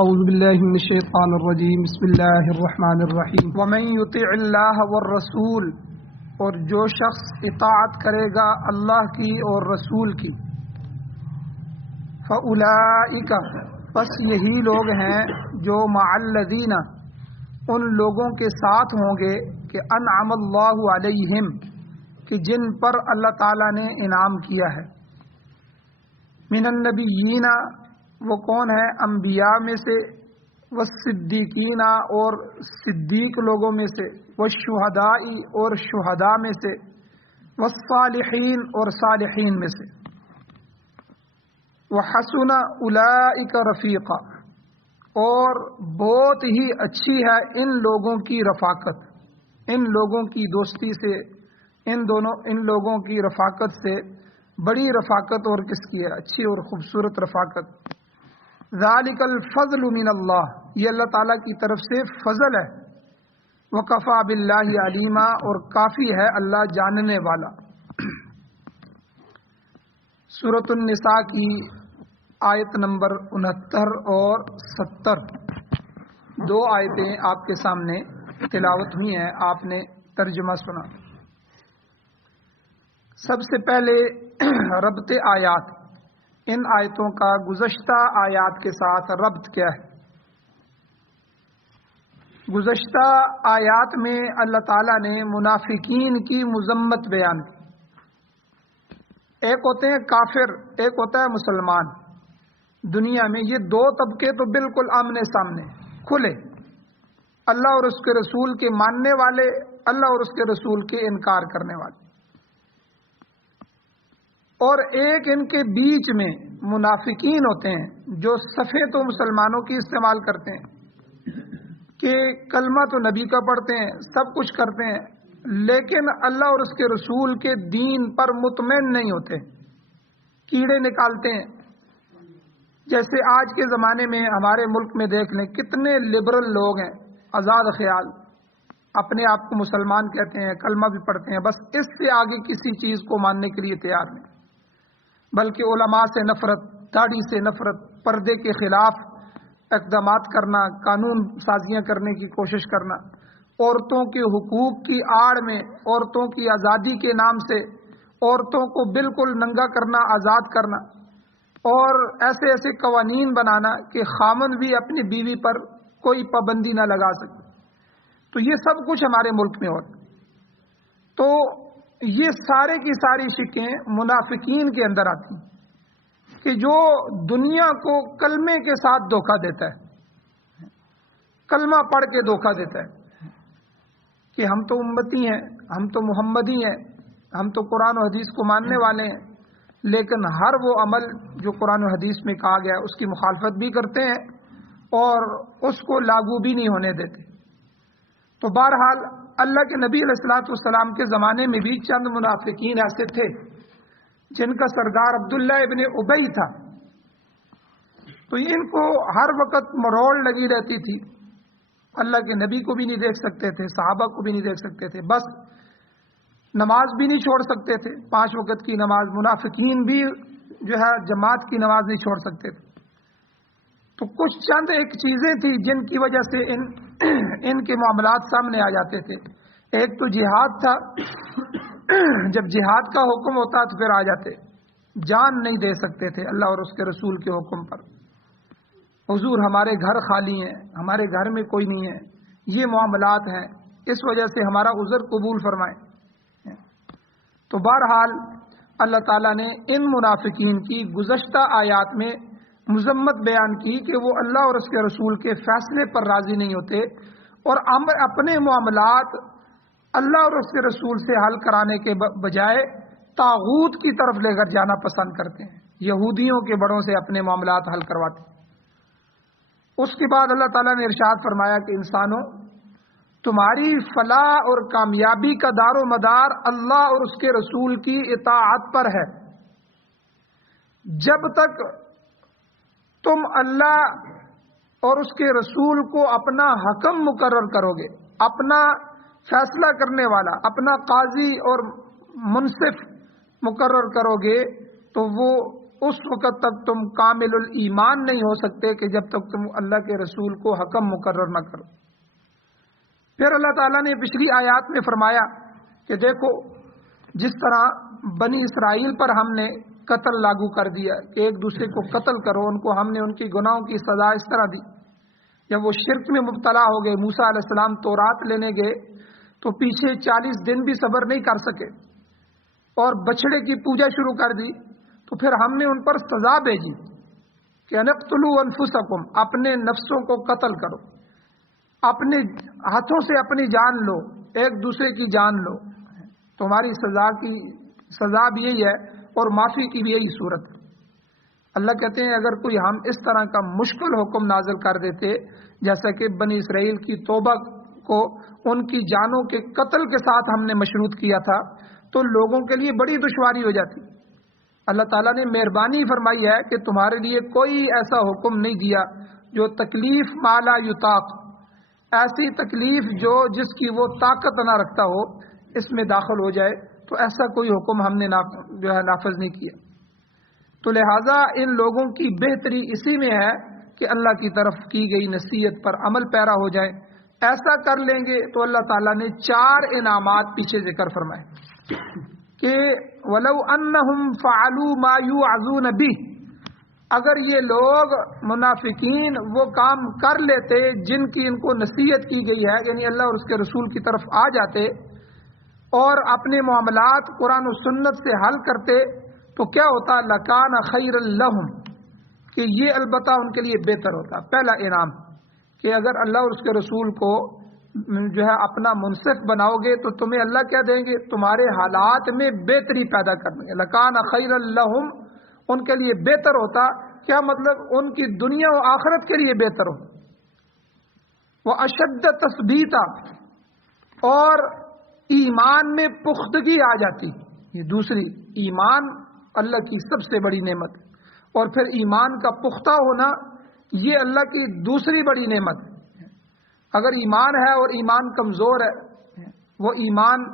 اعوذ باللہ من الشیطان الرجیم بسم اللہ الرحمن الرحیم ومن یطع اللہ والرسول، اور جو شخص اطاعت کرے گا اللہ کی اور رسول کی، فاولئک، پس یہی لوگ ہیں جو مع الذین، ان لوگوں کے ساتھ ہوں گے کہ انعم اللہ علیہم، کہ جن پر اللہ تعالیٰ نے انعام کیا ہے، من النبیین، وہ کون ہے؟ انبیاء میں سے، والصدیقین، اور صدیق لوگوں میں سے، والشہداء، اور شہداء میں سے، والصالحین، اور صالحین میں سے، وحسن اولئک رفیقا، اور بہت ہی اچھی ہے ان لوگوں کی رفاقت، ان لوگوں کی دوستی سے، ان لوگوں کی رفاقت سے بڑی رفاقت اور کس کی ہے؟ اچھی اور خوبصورت رفاقت۔ ذالک الفضل من اللہ، یہ اللہ تعالیٰ کی طرف سے فضل ہے، وکفی باللہ علیما، اور کافی ہے اللہ جاننے والا۔ سورۃ النساء کی آیت نمبر 69 اور 70، دو آیتیں آپ کے سامنے تلاوت ہوئی ہیں، آپ نے ترجمہ سنا۔ سب سے پہلے ربط آیات، ان آیتوں کا گزشتہ آیات کے ساتھ ربط کیا ہے؟ گزشتہ آیات میں اللہ تعالیٰ نے منافقین کی مذمت بیان کی۔ ایک ہوتے ہیں کافر، ایک ہوتا ہے مسلمان۔ دنیا میں یہ دو طبقے تو بالکل آمنے سامنے کھلے، اللہ اور اس کے رسول کے ماننے والے، اللہ اور اس کے رسول کے انکار کرنے والے، اور ایک ان کے بیچ میں منافقین ہوتے ہیں جو صفحے تو مسلمانوں کی استعمال کرتے ہیں کہ کلمہ تو نبی کا پڑھتے ہیں، سب کچھ کرتے ہیں، لیکن اللہ اور اس کے رسول کے دین پر مطمئن نہیں ہوتے، کیڑے نکالتے ہیں۔ جیسے آج کے زمانے میں ہمارے ملک میں دیکھ لیں کتنے لبرل لوگ ہیں، آزاد خیال، اپنے آپ کو مسلمان کہتے ہیں، کلمہ بھی پڑھتے ہیں، بس اس سے آگے کسی چیز کو ماننے کے لیے تیار نہیں، بلکہ علماء سے نفرت، داڑھی سے نفرت، پردے کے خلاف اقدامات کرنا، قانون سازیاں کرنے کی کوشش کرنا، عورتوں کے حقوق کی آڑ میں عورتوں کی آزادی کے نام سے عورتوں کو بالکل ننگا کرنا، آزاد کرنا، اور ایسے ایسے قوانین بنانا کہ خامند بھی اپنی بیوی پر کوئی پابندی نہ لگا سکے۔ تو یہ سب کچھ ہمارے ملک میں ہو رہا ہے۔ تو یہ سارے کی ساری شکیں منافقین کے اندر آتی ہیں کہ جو دنیا کو کلمے کے ساتھ دھوکہ دیتا ہے، کلمہ پڑھ کے دھوکہ دیتا ہے کہ ہم تو امتی ہیں، ہم تو محمدی ہیں، ہم تو قرآن و حدیث کو ماننے والے ہیں، لیکن ہر وہ عمل جو قرآن و حدیث میں کہا گیا ہے اس کی مخالفت بھی کرتے ہیں اور اس کو لاگو بھی نہیں ہونے دیتے۔ تو بہرحال اللہ کے نبی علیہ الصلوۃ والسلام کے زمانے میں بھی چند منافقین ایسے تھے جن کا سردار عبداللہ ابن ابی تھا، تو ان کو ہر وقت مروڑ لگی رہتی تھی، اللہ کے نبی کو بھی نہیں دیکھ سکتے تھے، صحابہ کو بھی نہیں دیکھ سکتے تھے، بس نماز بھی نہیں چھوڑ سکتے تھے، 5 وقت کی نماز، منافقین بھی جو ہے جماعت کی نماز نہیں چھوڑ سکتے تھے۔ تو کچھ چند ایک چیزیں تھیں جن کی وجہ سے ان کے معاملات سامنے آ جاتے تھے۔ ایک تو جہاد تھا، جب جہاد کا حکم ہوتا تو پھر آ جاتے، جان نہیں دے سکتے تھے اللہ اور اس کے رسول کے حکم پر۔ حضور ہمارے گھر خالی ہیں، ہمارے گھر میں کوئی نہیں ہے، یہ معاملات ہیں، اس وجہ سے ہمارا عذر قبول فرمائیں۔ تو بہرحال اللہ تعالیٰ نے ان منافقین کی گزشتہ آیات میں مذمت بیان کی کہ وہ اللہ اور اس کے رسول کے فیصلے پر راضی نہیں ہوتے اور اپنے معاملات اللہ اور اس کے رسول سے حل کرانے کے بجائے طاغوت کی طرف لے کر جانا پسند کرتے ہیں، یہودیوں کے بڑوں سے اپنے معاملات حل کرواتے ہیں۔ اس کے بعد اللہ تعالیٰ نے ارشاد فرمایا کہ انسانوں، تمہاری فلاح اور کامیابی کا دار و مدار اللہ اور اس کے رسول کی اطاعت پر ہے۔ جب تک تم اللہ اور اس کے رسول کو اپنا حکم مقرر کرو گے، اپنا فیصلہ کرنے والا، اپنا قاضی اور منصف مقرر کرو گے، تو وہ اس وقت تک تم کامل الایمان نہیں ہو سکتے کہ جب تک تم اللہ کے رسول کو حکم مقرر نہ کرو۔ پھر اللہ تعالیٰ نے پچھلی آیات میں فرمایا کہ دیکھو جس طرح بنی اسرائیل پر ہم نے قتل لاگو کر دیا کہ ایک دوسرے کو قتل کرو، ان کو ہم نے ان کی گناہوں کی سزا اس طرح دی۔ جب وہ شرک میں مبتلا ہو گئے، موسیٰ علیہ السلام تورات لینے گئے تو پیچھے 40 دن بھی صبر نہیں کر سکے اور بچڑے کی پوجا شروع کر دی، تو پھر ہم نے ان پر سزا بھیجی کہ انقتلوا انفسکم، اپنے نفسوں کو قتل کرو، اپنے ہاتھوں سے اپنی جان لو، ایک دوسرے کی جان لو، تمہاری سزا بھی یہی ہے اور معافی کی بھی یہی صورت ہے۔ اللہ کہتے ہیں اگر کوئی ہم اس طرح کا مشکل حکم نازل کر دیتے جیسا کہ بنی اسرائیل کی توبہ کو ان کی جانوں کے قتل کے ساتھ ہم نے مشروط کیا تھا تو لوگوں کے لیے بڑی دشواری ہو جاتی۔ اللہ تعالیٰ نے مہربانی فرمائی ہے کہ تمہارے لیے کوئی ایسا حکم نہیں دیا جو تکلیف مالا یطاق، ایسی تکلیف جس کی وہ طاقت نہ رکھتا ہو اس میں داخل ہو جائے، تو ایسا کوئی حکم ہم نے نافذ نہیں کیا۔ تو لہٰذا ان لوگوں کی بہتری اسی میں ہے کہ اللہ کی طرف کی گئی نصیحت پر عمل پیرا ہو جائے۔ ایسا کر لیں گے تو اللہ تعالیٰ نے 4 انعامات پیچھے ذکر فرمائے کہ وَلَوْ أَنَّهُمْ فَعَلُوا مَا يُوعَظُونَ بِهِ، اگر یہ لوگ منافقین وہ کام کر لیتے جن کی ان کو نصیحت کی گئی ہے، یعنی اللہ اور اس کے رسول کی طرف آ جاتے اور اپنے معاملات قرآن و سنت سے حل کرتے تو کیا ہوتا؟ لَكَانَ خَيْرًا لَهُمْ، کہ یہ البتہ ان کے لیے بہتر ہوتا۔ پہلا انعام کہ اگر اللہ اور اس کے رسول کو اپنا منصف بناؤ گے تو تمہیں اللہ کیا دیں گے؟ تمہارے حالات میں بہتری پیدا کریں گے۔ لَكَانَ خَيْرًا لَهُمْ، ان کے لیے بہتر ہوتا۔ کیا مطلب؟ ان کی دنیا و آخرت کے لیے بہتر ہو۔ وَأَشَدَّ تَثْبِيتًا، اور ایمان میں پختگی آ جاتی۔ یہ دوسری، ایمان اللہ کی سب سے بڑی نعمت، اور پھر ایمان کا پختہ ہونا یہ اللہ کی دوسری بڑی نعمت۔ اگر ایمان ہے اور ایمان کمزور ہے، وہ ایمان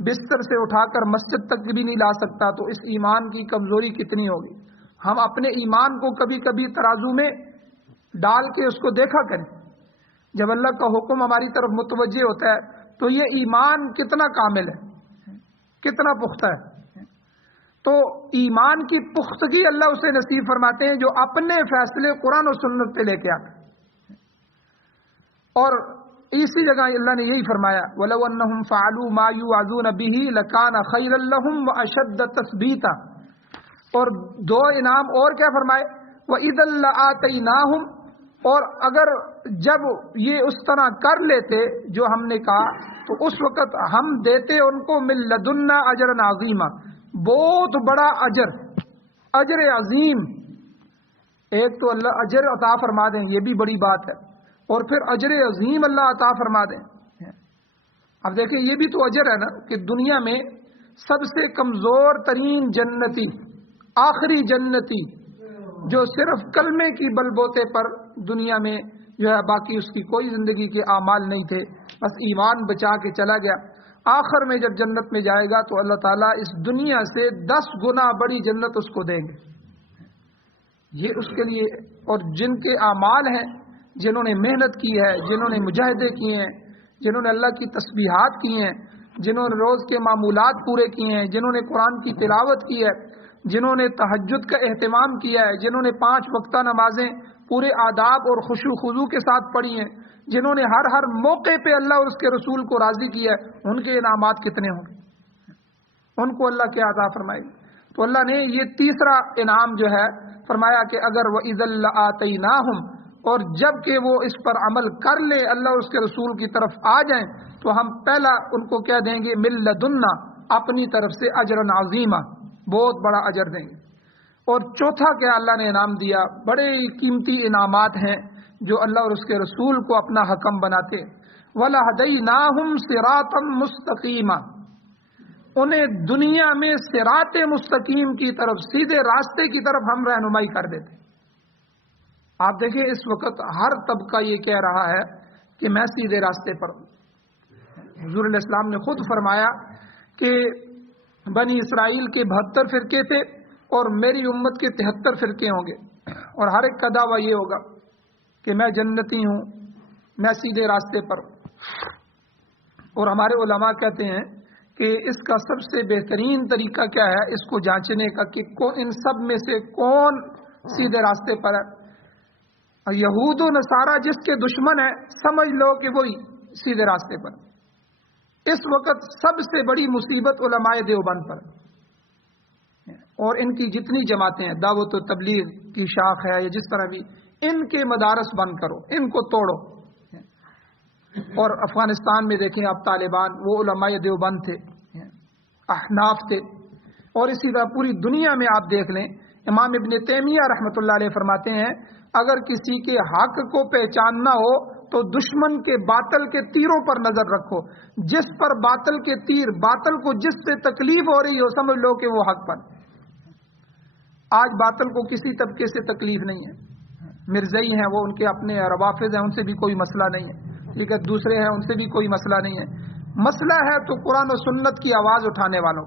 بستر سے اٹھا کر مسجد تک بھی نہیں لا سکتا، تو اس ایمان کی کمزوری کتنی ہوگی۔ ہم اپنے ایمان کو کبھی کبھی ترازو میں ڈال کے اس کو دیکھا کریں، جب اللہ کا حکم ہماری طرف متوجہ ہوتا ہے تو یہ ایمان کتنا کامل ہے، کتنا پختہ ہے۔ تو ایمان کی پختگی اللہ اسے نصیب فرماتے ہیں جو اپنے فیصلے قرآن و سنت پہ لے کے آتے ہیں۔ اور اسی جگہ اللہ نے یہی فرمایا وَلَوْ أَنَّهُمْ فَعَلُوا مَا يُوعَظُونَ بِهِ لَكَانَ خَيْرًا لَهُمْ وَأَشَدَّ تَثْبِيتًا۔ اور 2 انعام اور کیا فرمائے؟ وَإِذًا لَآتَيْنَاهُمْ، اور اگر جب یہ اس طرح کر لیتے جو ہم نے کہا تو اس وقت ہم دیتے ان کو مِن لَدُنَّا أَجْرًا عَظِيمًا، بہت بڑا اجر عظیم۔ ایک تو اللہ اجر عطا فرما دیں، یہ بھی بڑی بات ہے، اور پھر اجر عظیم اللہ عطا فرما دیں۔ اب دیکھیں یہ بھی تو اجر ہے نا کہ دنیا میں سب سے کمزور ترین جنتی، آخری جنتی جو صرف کلمے کی بل بوتے پر دنیا میں باقی اس کی کوئی زندگی کے اعمال نہیں تھے، بس ایمان بچا کے چلا گیا، آخر میں جب جنت میں جائے گا تو اللہ تعالیٰ اس دنیا سے 10 گنا بڑی جنت اس کو دیں گے۔ یہ اس کے لیے، اور جن کے اعمال ہیں، جنہوں نے محنت کی ہے، جنہوں نے مجاہدے کیے ہیں، جنہوں نے اللہ کی تسبیحات کی ہیں، جنہوں نے روز کے معمولات پورے کیے ہیں، جنہوں نے قرآن کی تلاوت کی ہے، جنہوں نے تہجد کا اہتمام کیا ہے، جنہوں نے 5 وقتہ نمازیں پورے آداب اور خشوع و خضوع کے ساتھ پڑھی ہیں، جنہوں نے ہر موقع پہ اللہ اور اس کے رسول کو راضی کیا ہے، ان کے انعامات کتنے ہوں گے، ان کو اللہ کیا عطا فرمائے۔ تو اللہ نے یہ تیسرا انعام جو ہے فرمایا کہ اگر وَإِذًا لَآتَيْنَاهُمْ، اور جب کہ وہ اس پر عمل کر لیں، اللہ اور اس کے رسول کی طرف آ جائیں، تو ہم پہلا ان کو کیا دیں گے؟ مِن لَدُنَّا، اپنی طرف سے اجرًا عظیما، بہت بڑا اجر دیں گے۔ اور چوتھا کیا اللہ نے انعام دیا؟ بڑے قیمتی انعامات ہیں جو اللہ اور اس کے رسول کو اپنا حکم بناتے۔ وَلَهَدَيْنَاهُمْ صِرَاطًا مُسْتَقِيمًا، انہیں دنیا میں صراط مستقیم کی طرف، سیدھے راستے کی طرف ہم رہنمائی کر دیتے۔ آپ دیکھیں اس وقت ہر طبقہ یہ کہہ رہا ہے کہ میں سیدھے راستے پر ہوں۔ حضور علیہ السلام نے خود فرمایا کہ بنی اسرائیل کے 72 فرقے تھے اور میری امت کے 73 فرقے ہوں گے، اور ہر ایک کا دعویٰ یہ ہوگا کہ میں جنتی ہوں، میں سیدھے راستے پر ہوں۔ اور ہمارے علماء کہتے ہیں کہ اس کا سب سے بہترین طریقہ کیا ہے اس کو جانچنے کا کہ ان سب میں سے کون سیدھے راستے پر ہے۔ یہود و نصارہ جس کے دشمن ہیں سمجھ لو کہ وہی سیدھے راستے پر۔ اس وقت سب سے بڑی مصیبت علماء دیوبند پر، اور ان کی جتنی جماعتیں ہیں، دعوت و تبلیغ کی شاخ ہے یا جس طرح بھی، ان کے مدارس بند کرو، ان کو توڑو۔ اور افغانستان میں دیکھیں آپ طالبان، وہ علماء دیوبند تھے، احناف تھے، اور اسی طرح پوری دنیا میں آپ دیکھ لیں، امام ابن تیمیہ رحمۃ اللہ علیہ فرماتے ہیں اگر کسی کے حق کو پہچاننا ہو تو دشمن کے باطل کے تیروں پر نظر رکھو، جس پر باطل کے تیر، باطل کو جس سے تکلیف ہو رہی ہو سمجھ لو کہ وہ حق پر۔ آج باطل کو کسی طبقے سے تکلیف نہیں ہے، مرزئی ہیں وہ، ان کے اپنے روافض ہیں، ان سے بھی کوئی مسئلہ نہیں ہے، ٹھیک ہے، دوسرے ہیں ان سے بھی کوئی مسئلہ نہیں ہے۔ مسئلہ ہے تو قرآن و سنت کی آواز اٹھانے والوں۔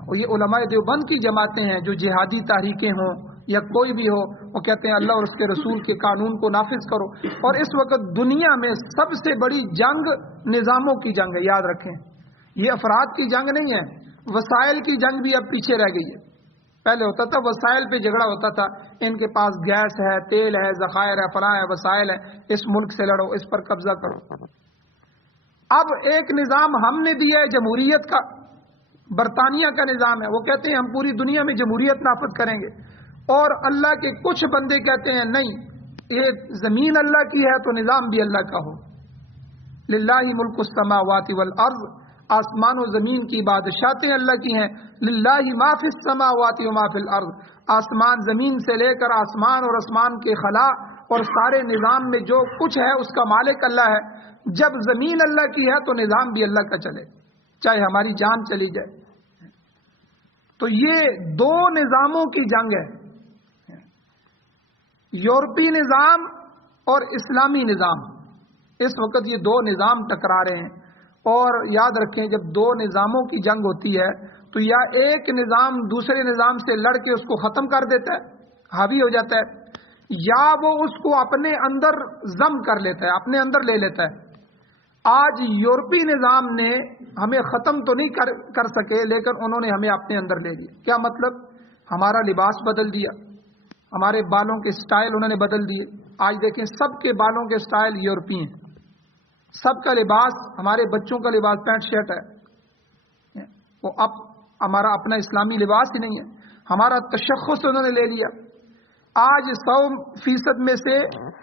اور یہ علماء دیوبند کی جماعتیں ہیں جو جہادی تحریکیں ہوں یا کوئی بھی ہو، وہ کہتے ہیں اللہ اور اس کے رسول کے قانون کو نافذ کرو۔ اور اس وقت دنیا میں سب سے بڑی جنگ نظاموں کی جنگ ہے، یاد رکھیں، یہ افراد کی جنگ نہیں ہے۔ وسائل کی جنگ بھی اب پیچھے رہ گئی ہے۔ پہلے ہوتا تھا وسائل پہ جھگڑا ہوتا تھا، ان کے پاس گیس ہے، تیل ہے، ذخائر ہے، فلاں ہے، وسائل ہے، اس ملک سے لڑو، اس پر قبضہ کرو۔ اب ایک نظام ہم نے دیا ہے جمہوریت کا، برطانیہ کا نظام ہے، وہ کہتے ہیں ہم پوری دنیا میں جمہوریت نافذ کریں گے، اور اللہ کے کچھ بندے کہتے ہیں نہیں، یہ زمین اللہ کی ہے تو نظام بھی اللہ کا ہو۔ للہ ملک السماوات والارض، آسمان و زمین کی بادشاہتیں اللہ کی ہیں۔ للہ ما فی السماوات و ما فی الارض، آسمان زمین سے لے کر آسمان اور آسمان کے خلا اور سارے نظام میں جو کچھ ہے اس کا مالک اللہ ہے۔ جب زمین اللہ کی ہے تو نظام بھی اللہ کا چلے، چاہے ہماری جان چلی جائے۔ تو یہ دو نظاموں کی جنگ ہے، یورپی نظام اور اسلامی نظام۔ اس وقت یہ دو نظام ٹکرا رہے ہیں، اور یاد رکھیں جب دو نظاموں کی جنگ ہوتی ہے تو یا ایک نظام دوسرے نظام سے لڑ کے اس کو ختم کر دیتا ہے، حاوی ہو جاتا ہے، یا وہ اس کو اپنے اندر ضم کر لیتا ہے، اپنے اندر لے لیتا ہے۔ آج یورپی نظام نے ہمیں ختم تو نہیں کر سکے، لیکن انہوں نے ہمیں اپنے اندر لے لیا۔ کیا مطلب؟ ہمارا لباس بدل دیا، ہمارے بالوں کے سٹائل انہوں نے بدل دیے۔ آج دیکھیں سب کے بالوں کے سٹائل یورپی ہیں، سب کا لباس، ہمارے بچوں کا لباس پینٹ شرٹ ہے، وہ اب ہمارا اپنا اسلامی لباس ہی نہیں ہے، ہمارا تشخص انہوں نے لے لیا۔ آج 100% میں سے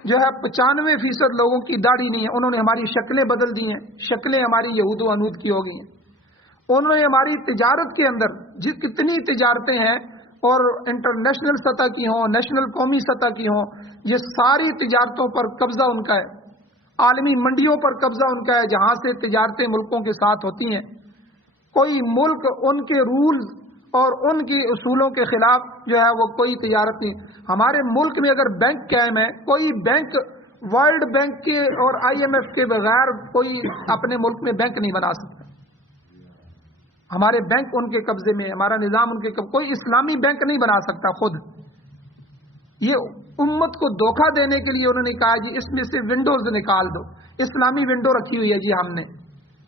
جو ہے 95% لوگوں کی داڑھی نہیں ہے، انہوں نے ہماری شکلیں بدل دی ہیں، شکلیں ہماری یہود و عنود کی ہو گئی ہیں۔ انہوں نے ہماری تجارت کے اندر کتنی تجارتیں ہیں، اور انٹرنیشنل سطح کی ہوں، نیشنل قومی سطح کی ہوں، یہ ساری تجارتوں پر قبضہ ان کا ہے، عالمی منڈیوں پر قبضہ ان کا ہے، جہاں سے تجارتیں ملکوں کے ساتھ ہوتی ہیں۔ کوئی ملک ان کے رولز اور ان کی اصولوں کے خلاف جو ہے وہ کوئی تجارت نہیں۔ ہمارے ملک میں اگر بینک قائم ہے، کوئی بینک ورلڈ بینک کے اور IMF کے بغیر کوئی اپنے ملک میں بینک نہیں بنا سکتا۔ ہمارے بینک ان کے قبضے میں، ہمارا نظام ان کے قبضے، کوئی اسلامی بینک نہیں بنا سکتا خود۔ یہ امت کو دھوکہ دینے کے لیے انہوں نے کہا جی اس میں سے ونڈوز نکال دو، اسلامی ونڈو رکھی ہوئی ہے جی ہم نے،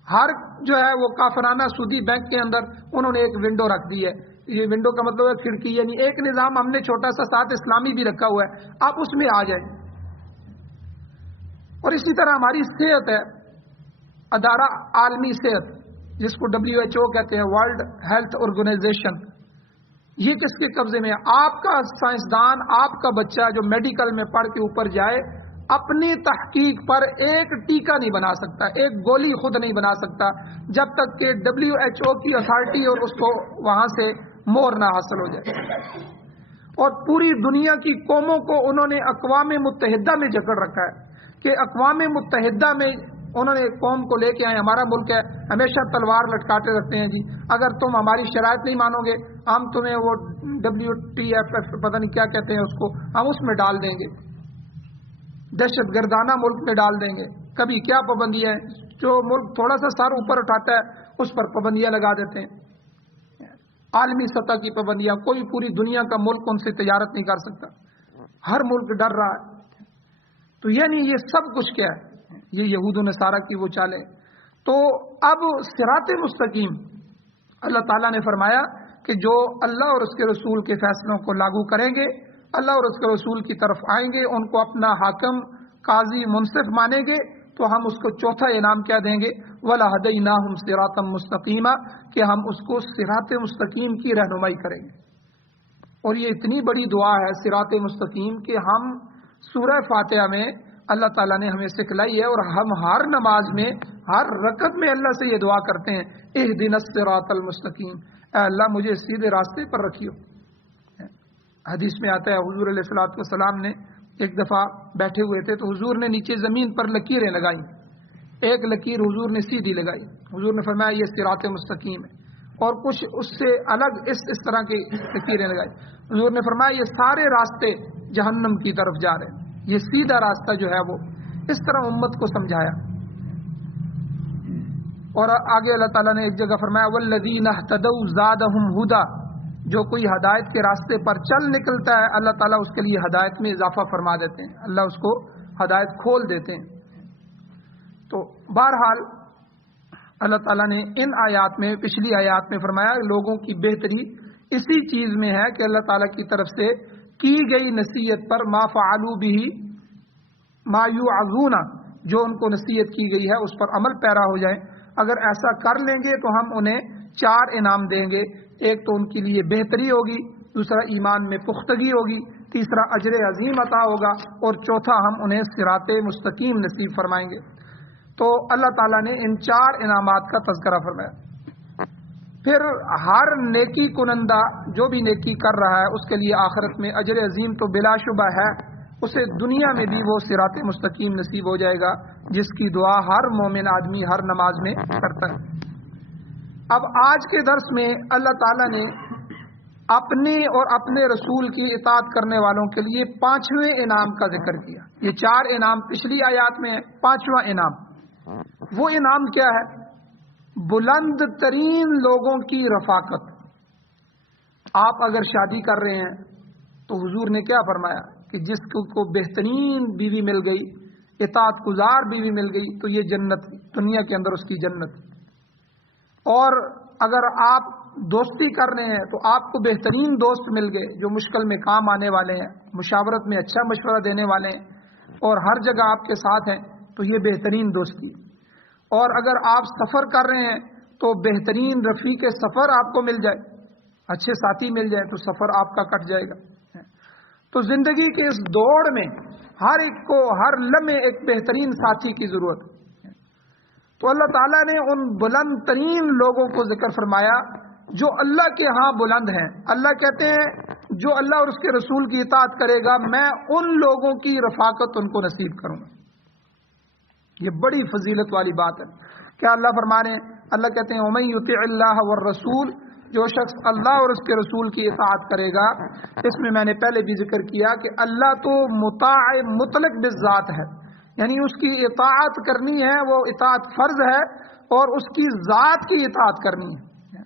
ہر جو ہے وہ کافرانہ سودی بینک کے اندر انہوں نے ایک ونڈو رکھ دی ہے۔ یہ ونڈو کا مطلب ہے کھڑکی، یعنی ایک نظام ہم نے چھوٹا سا ساتھ اسلامی بھی رکھا ہوا ہے، آپ اس میں آ جائیں۔ اور اسی طرح ہماری صحت ہے، ادارہ عالمی صحت جس کو WHO کہتے ہیں، ورلڈ ہیلتھ آرگنائزیشن، یہ کس کے قبضے میں ہے؟ آپ کا سائنسدان، آپ کا بچہ جو میڈیکل میں پڑھ کے اوپر جائے، اپنی تحقیق پر ایک ٹیکہ نہیں بنا سکتا، ایک گولی خود نہیں بنا سکتا، جب تک کہ WHO کی اتھارٹی اور اس کو وہاں سے مہر نہ حاصل ہو جائے۔ اور پوری دنیا کی قوموں کو انہوں نے اقوام متحدہ میں جکڑ رکھا ہے کہ اقوام متحدہ میں انہوں نے قوم کو لے کے آئے، ہمارا ملک ہے، ہمیشہ تلوار لٹکاتے رکھتے ہیں جی، اگر تم ہماری شرائط نہیں مانو گے ہم تمہیں وہ WTF پتہ نہیں کیا کہتے ہیں اس کو، ہم اس میں ڈال دیں گے، دہشت گردانہ ملک میں ڈال دیں گے۔ کبھی کیا پابندیاں ہیں، جو ملک تھوڑا سا سر اوپر اٹھاتا ہے اس پر پابندیاں لگا دیتے ہیں۔ عالمی سطح کی پابندیاں، کوئی پوری دنیا کا ملک ان سے تجارت نہیں کر سکتا، ہر ملک ڈر رہا ہے. تو یعنی یہ سب کچھ کیا ہے؟ یہ یہود و نصارہ کی وہ چالیں. تو اب صراط مستقیم اللہ تعالیٰ نے فرمایا کہ جو اللہ اور اس کے رسول کے فیصلوں کو لاگو کریں گے، اللہ اور اس کے رسول کی طرف آئیں گے، ان کو اپنا حاکم، قاضی، منصف مانیں گے، تو ہم اس کو چوتھا انعام کیا دیں گے؟ وَلَهَدَيْنَاهُمْ صِرَاطًا مُسْتَقِيمًا، کہ ہم اس کو صراط مستقیم کی رہنمائی کریں گے. اور یہ اتنی بڑی دعا ہے صراط مستقیم کہ ہم سورہ فاتحہ میں اللہ تعالیٰ نے ہمیں سکھلائی ہے، اور ہم ہر نماز میں، ہر رکعت میں اللہ سے یہ دعا کرتے ہیں، اهْدِنَا الصِّرَاطَ الْمُسْتَقِيمَ، اے اللہ مجھے سیدھے راستے پر رکھیو. حدیث میں آتا ہے حضور علیہ الصلوۃ والسلام نے ایک دفعہ بیٹھے ہوئے تھے تو حضور نے نیچے زمین پر لکیریں لگائیں. ایک لکیر حضور نے سیدھی لگائی، حضور نے فرمایا یہ صراط مستقیم ہے. اور کچھ اس سے الگ اس طرح کی لکیریں لگائی. حضور نے فرمایا یہ سارے راستے جہنم کی طرف جا رہے ہیں، یہ سیدھا راستہ جو ہے وہ. اس طرح امت کو سمجھایا. اور آگے اللہ تعالیٰ نے ایک جگہ فرمایا والذین اہتدوا زادہم ھدا، جو کوئی ہدایت کے راستے پر چل نکلتا ہے اللہ تعالیٰ اس کے لیے ہدایت میں اضافہ فرما دیتے ہیں، اللہ اس کو ہدایت کھول دیتے ہیں. تو بہرحال اللہ تعالیٰ نے ان آیات میں، پچھلی آیات میں فرمایا لوگوں کی بہتری اسی چیز میں ہے کہ اللہ تعالیٰ کی طرف سے کی گئی نصیحت پر ما فعلوا به ما یوعظون، جو ان کو نصیحت کی گئی ہے اس پر عمل پیرا ہو جائیں. اگر ایسا کر لیں گے تو ہم انہیں 4 انعام دیں گے. ایک تو ان کے لیے بہتری ہوگی، دوسرا ایمان میں پختگی ہوگی، تیسرا اجر عظیم عطا ہوگا، اور چوتھا ہم انہیں صراط مستقیم نصیب فرمائیں گے. تو اللہ تعالیٰ نے ان 4 انعامات کا تذکرہ فرمایا. پھر ہر نیکی کنندہ جو بھی نیکی کر رہا ہے اس کے لیے آخرت میں اجر عظیم تو بلا شبہ ہے، اسے دنیا میں بھی وہ صراط مستقیم نصیب ہو جائے گا جس کی دعا ہر مومن آدمی ہر نماز میں کرتا ہے. اب آج کے درس میں اللہ تعالیٰ نے اپنے اور اپنے رسول کی اطاعت کرنے والوں کے لیے 5ویں انعام کا ذکر کیا. یہ 4 انعام پچھلی آیات میں ہے، 5واں انعام وہ انعام کیا ہے؟ بلند ترین لوگوں کی رفاقت. آپ اگر شادی کر رہے ہیں تو حضور نے کیا فرمایا کہ جس کو بہترین بیوی مل گئی، اطاعت گزار بیوی مل گئی، تو یہ جنت، دنیا کے اندر اس کی جنت. اور اگر آپ دوستی کر رہے ہیں تو آپ کو بہترین دوست مل گئے جو مشکل میں کام آنے والے ہیں، مشاورت میں اچھا مشورہ دینے والے ہیں، اور ہر جگہ آپ کے ساتھ ہیں، تو یہ بہترین دوستی. اور اگر آپ سفر کر رہے ہیں تو بہترین رفیق سفر آپ کو مل جائے، اچھے ساتھی مل جائے تو سفر آپ کا کٹ جائے گا. تو زندگی کے اس دوڑ میں ہر ایک کو ہر لمحے ایک بہترین ساتھی کی ضرورت ہے. تو اللہ تعالیٰ نے ان بلند ترین لوگوں کو ذکر فرمایا جو اللہ کے ہاں بلند ہیں. اللہ کہتے ہیں جو اللہ اور اس کے رسول کی اطاعت کرے گا میں ان لوگوں کی رفاقت ان کو نصیب کروں گا. یہ بڑی فضیلت والی بات ہے. کیا اللہ فرما رہے ہیں؟ اللہ کہتے ہیں وَمَن يُطِعِ اللَّهَ وَالرَّسُولَ، جو شخص اللہ اور اس کے رسول کی اطاعت کرے گا. اس میں میں نے پہلے بھی ذکر کیا کہ اللہ تو مطاع مطلق بالذات ہے، یعنی اس کی اطاعت کرنی ہے، وہ اطاعت فرض ہے، اور اس کی ذات کی اطاعت کرنی ہے.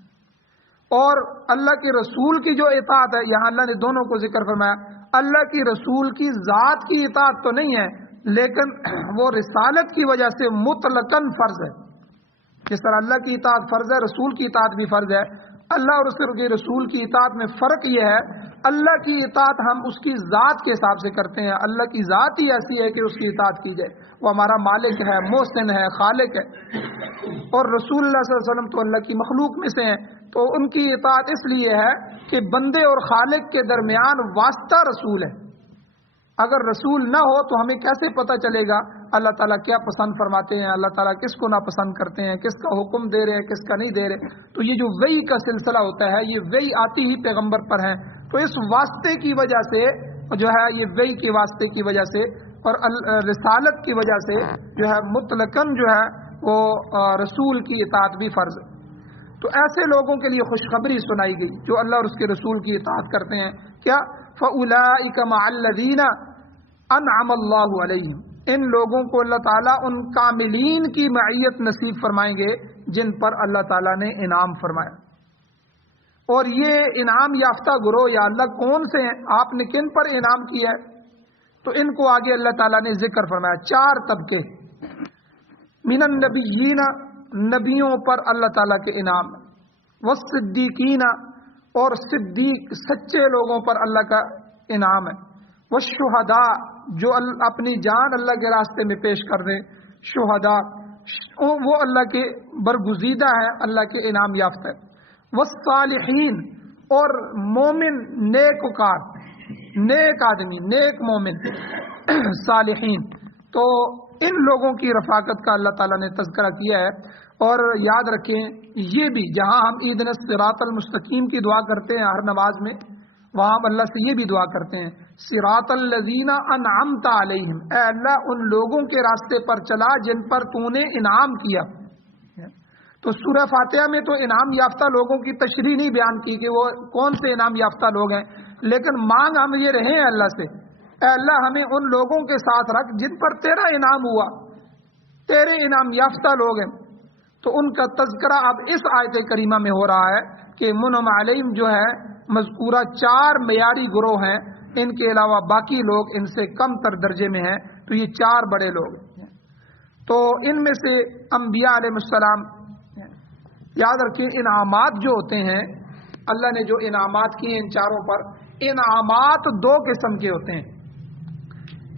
اور اللہ کے رسول کی جو اطاعت ہے، یہاں اللہ نے دونوں کو ذکر فرمایا. اللہ کی رسول کی ذات کی اطاعت تو نہیں ہے، لیکن وہ رسالت کی وجہ سے مطلقاً فرض ہے. جس طرح اللہ کی اطاعت فرض ہے، رسول کی اطاعت بھی فرض ہے. اللہ اور اس کے رسول کی اطاعت میں فرق یہ ہے، اللہ کی اطاعت ہم اس کی ذات کے حساب سے کرتے ہیں. اللہ کی ذات ہی ایسی ہے کہ اس کی اطاعت کی جائے، وہ ہمارا مالک ہے، محسن ہے، خالق ہے. اور رسول اللہ صلی اللہ علیہ وسلم تو اللہ کی مخلوق میں سے ہیں، تو ان کی اطاعت اس لیے ہے کہ بندے اور خالق کے درمیان واسطہ رسول ہے. اگر رسول نہ ہو تو ہمیں کیسے پتہ چلے گا اللہ تعالیٰ کیا پسند فرماتے ہیں، اللہ تعالیٰ کس کو ناپسند کرتے ہیں، کس کا حکم دے رہے ہیں، کس کا نہیں دے رہے. تو یہ جو وحی کا سلسلہ ہوتا ہے، یہ وحی آتی ہی پیغمبر پر ہے. تو اس واسطے کی وجہ سے جو ہے، یہ وحی کے واسطے کی وجہ سے اور رسالت کی وجہ سے جو ہے مطلقاً جو ہے وہ رسول کی اطاعت بھی فرض ہے. تو ایسے لوگوں کے لیے خوشخبری سنائی گئی جو اللہ اور اس کے رسول کی اطاعت کرتے ہیں. کیا؟ فَأُولَٰئِكَ مَعَ الَّذِينَ أَنْعَمَ اللَّهُ عَلَيْهِمْ، ان لوگوں کو اللہ تعالیٰ ان کاملین کی معیت نصیب فرمائیں گے جن پر اللہ تعالیٰ نے انعام فرمایا. اور یہ انعام یافتہ گروہ یا اللہ کون سے ہیں، آپ نے کن پر انعام کیا ہے؟ تو ان کو آگے اللہ تعالیٰ نے ذکر فرمایا، 4 طبقے، من النبیین، نبیوں پر اللہ تعالیٰ کے انعام، والصدیقین، اور صدیق سچے لوگوں پر اللہ کا انعام ہے، والشہداء، جو اپنی جان اللہ کے راستے میں پیش کر دے، شہداء وہ اللہ کے برگزیدہ ہے، اللہ کے انعام یافتہ ہے، والصالحین، اور مومن، نیکوکار، نیک آدمی، نیک مومن، صالحین۔ تو ان لوگوں کی رفاقت کا اللہ تعالیٰ نے تذکرہ کیا ہے۔ اور یاد رکھیں یہ بھی، جہاں ہم اہدنا الصراط المستقیم کی دعا کرتے ہیں ہر نماز میں، وہاں ہم اللہ سے یہ بھی دعا کرتے ہیں، صراط الذین انعمت علیہم، اے اللہ ان لوگوں کے راستے پر چلا جن پر تو نے انعام کیا۔ تو سورہ فاتحہ میں تو انعام یافتہ لوگوں کی تشریح نہیں بیان کی کہ وہ کون سے انعام یافتہ لوگ ہیں، لیکن مانگ ہم یہ رہے ہیں اللہ سے، اے اللہ ہمیں ان لوگوں کے ساتھ رکھ جن پر تیرا انعام ہوا، تیرے انعام یافتہ لوگ ہیں۔ تو ان کا تذکرہ اب اس آیت کریمہ میں ہو رہا ہے کہ منعم علیہم جو ہے مذکورہ 4 معیاری گروہ ہیں، ان کے علاوہ باقی لوگ ان سے کم تر درجے میں ہیں، تو یہ 4 بڑے لوگ ہیں۔ تو ان میں سے انبیاء علیہ السلام، یاد رکھیں انعامات جو ہوتے ہیں، اللہ نے جو انعامات کیے ان 4 پر، انعامات 2 قسم کے ہوتے ہیں،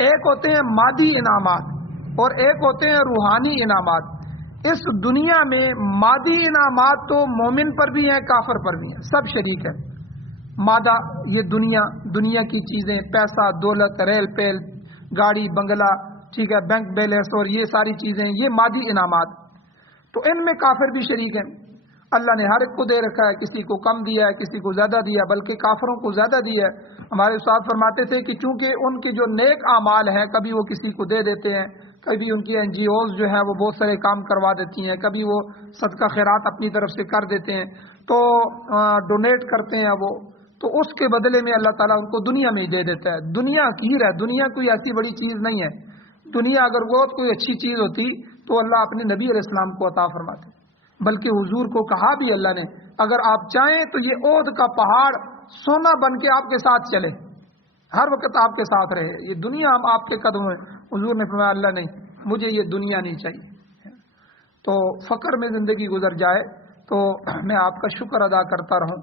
ایک ہوتے ہیں مادی انعامات اور ایک ہوتے ہیں روحانی انعامات۔ اس دنیا میں مادی انعامات تو مومن پر بھی ہیں، کافر پر بھی ہیں، سب شریک ہیں۔ مادہ یہ دنیا کی چیزیں، پیسہ، دولت، ریل پیل، گاڑی، بنگلہ، ٹھیک ہے، بینک بیلنس اور یہ ساری چیزیں، یہ مادی انعامات۔ تو ان میں کافر بھی شریک ہیں۔ اللہ نے ہر ایک کو دے رکھا ہے، کسی کو کم دیا ہے، کسی کو زیادہ دیا، بلکہ کافروں کو زیادہ دیا ہے۔ ہمارے استاد فرماتے تھے کہ چونکہ ان کے جو نیک اعمال ہیں کبھی وہ کسی کو دے دیتے ہیں، کبھی ان کی NGOs جو ہیں وہ بہت سارے کام کروا دیتی ہیں، کبھی وہ صدقہ خیرات اپنی طرف سے کر دیتے ہیں، تو ڈونیٹ کرتے ہیں وہ، تو اس کے بدلے میں اللہ تعالیٰ ان کو دنیا میں ہی دے دیتا ہے۔ دنیا کیر ہے، دنیا کوئی ایسی بڑی چیز نہیں ہے۔ دنیا اگر بہت کوئی اچھی چیز ہوتی تو اللہ اپنے نبی علیہ السلام کو عطا فرماتے، بلکہ حضور کو کہا بھی اللہ نے، اگر آپ چاہیں تو یہ احد کا پہاڑ سونا بن کے آپ کے ساتھ چلے، ہر وقت آپ کے ساتھ رہے، یہ دنیا ہم آپ کے قدموں میں۔ حضور نے فرمایا اللہ نہیں، مجھے یہ دنیا نہیں چاہیے۔ تو فقر میں زندگی گزر جائے تو میں آپ کا شکر ادا کرتا رہوں،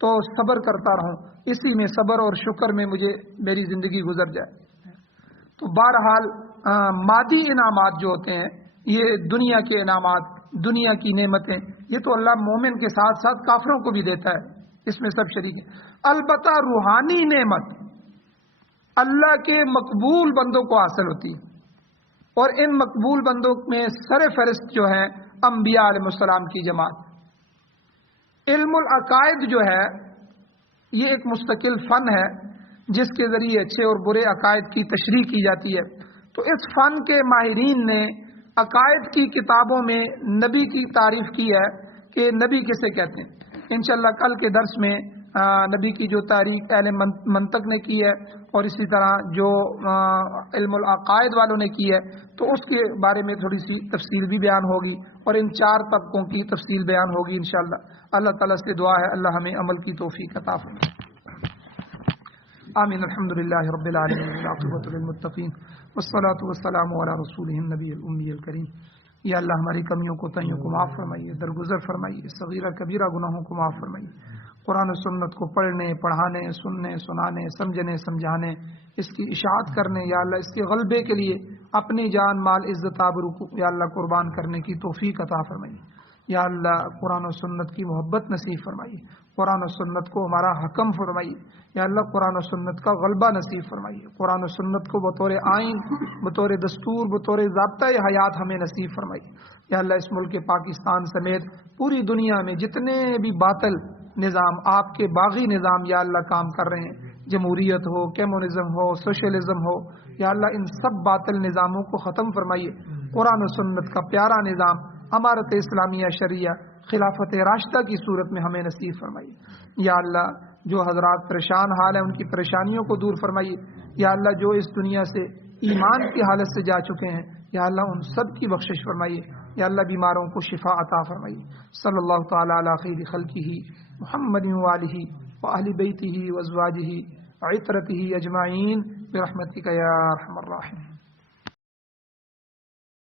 تو صبر کرتا رہوں، اسی میں صبر اور شکر میں مجھے میری زندگی گزر جائے۔ تو بہرحال مادی انعامات جو ہوتے ہیں، یہ دنیا کے انعامات، دنیا کی نعمتیں، یہ تو اللہ مومن کے ساتھ ساتھ کافروں کو بھی دیتا ہے، اس میں سب شریک ہیں۔ البتہ روحانی نعمت اللہ کے مقبول بندوں کو حاصل ہوتی ہے، اور ان مقبول بندوں میں سر فہرست جو ہیں انبیاء علیہ السلام کی جماعت۔ علم العقائد جو ہے یہ ایک مستقل فن ہے جس کے ذریعے اچھے اور برے عقائد کی تشریح کی جاتی ہے۔ تو اس فن کے ماہرین نے عقائد کی کتابوں میں نبی کی تعریف کی ہے کہ نبی کسے کہتے ہیں۔ انشاءاللہ کل کے درس میں نبی کی جو تعریف اہل منطق نے کی ہے، اور اسی طرح جو علم العقائد والوں نے کی ہے، تو اس کے بارے میں تھوڑی سی تفصیل بھی بیان ہوگی، اور ان 4 طبقوں کی تفصیل بیان ہوگی انشاءاللہ۔ اللہ تعالیٰ سے دعا ہے اللہ ہمیں عمل کی توفیق عطا فرمائے۔ آمین۔ الحمدللہ رب العالمین، والعاقبۃ للمتقین، والصلاۃ والسلام علی رسولہ النبی الامی الکریم۔ یا اللہ ہماری کمیوں کو تائیوں کو معاف فرمائیے، درگزر فرمائیے، صغیرہ کبیرہ گناہوں کو معاف فرمائیے۔ قرآن و سنت کو پڑھنے، پڑھانے، سننے، سنانے، سمجھنے، سمجھانے، اس کی اشاعت کرنے، یا اللہ اس کے غلبے کے لیے اپنی جان، مال، عزت، آبرو کو یا اللہ قربان کرنے کی توفیق عطا فرمائیے۔ یا اللہ قرآن و سنت کی محبت نصیب فرمائیے، قرآن و سنت کو ہمارا حکم فرمائیے۔ یا اللہ قرآن و سنت کا غلبہ نصیب فرمائیے، قرآن و سنت کو بطور آئین، بطور دستور، بطور ضابطۂ حیات ہمیں نصیب فرمائیے۔ یا اللہ اس ملک پاکستان سمیت پوری دنیا میں جتنے بھی باطل نظام، آپ کے باغی نظام یا اللہ کام کر رہے ہیں، جمہوریت ہو، کمیونزم ہو، سوشلزم ہو، یا اللہ ان سب باطل نظاموں کو ختم فرمائیے۔ قرآن و سنت کا پیارا نظام، امارت اسلامیہ شریعہ، خلافت راشدہ کی صورت میں ہمیں نصیب فرمائیے۔ یا اللہ جو حضرات پریشان حال ہیں ان کی پریشانیوں کو دور فرمائیے۔ یا اللہ جو اس دنیا سے ایمان کی حالت سے جا چکے ہیں، یا اللہ ان سب کی بخشش فرمائیے۔ یا اللہ بیماروں کو شفا عطا فرمائیے. صلی اللہ تعالی علی خیر خلقہ محمد وآلہ وأہل بیتہ وازواجہ وعترتہ اجمعین برحمتک یا ارحم الراحمین.